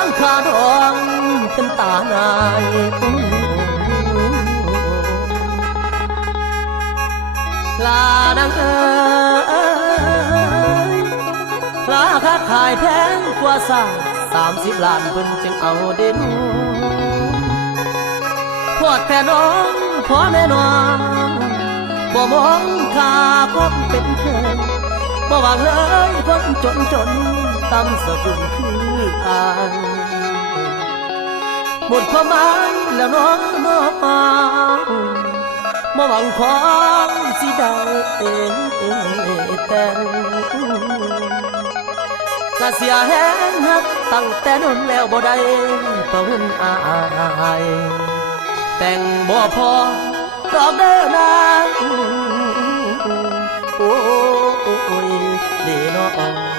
างคาดองเป็นตาหนายลานางเอ๋ยราคาขายแพงกว่า30 ล้านเพิ่นจึงเอาเด่นพอดแต่น้องพอแม่น้องบ่มองค่าผมเป็นเคยบ่หวังเลยคนจนต่ำสะดุ้งคืออายหมดความหมายแล้วน้องบ่หวังของสิได้แต่งกะเสียแห้งหักตั้งแต่นนแล้วบ่ได้เพิ่นอายแต่งบ่พอดอกเด้อนางโอ้ยดีน้อย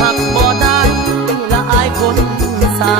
หักบ่ได้ละอายคนสา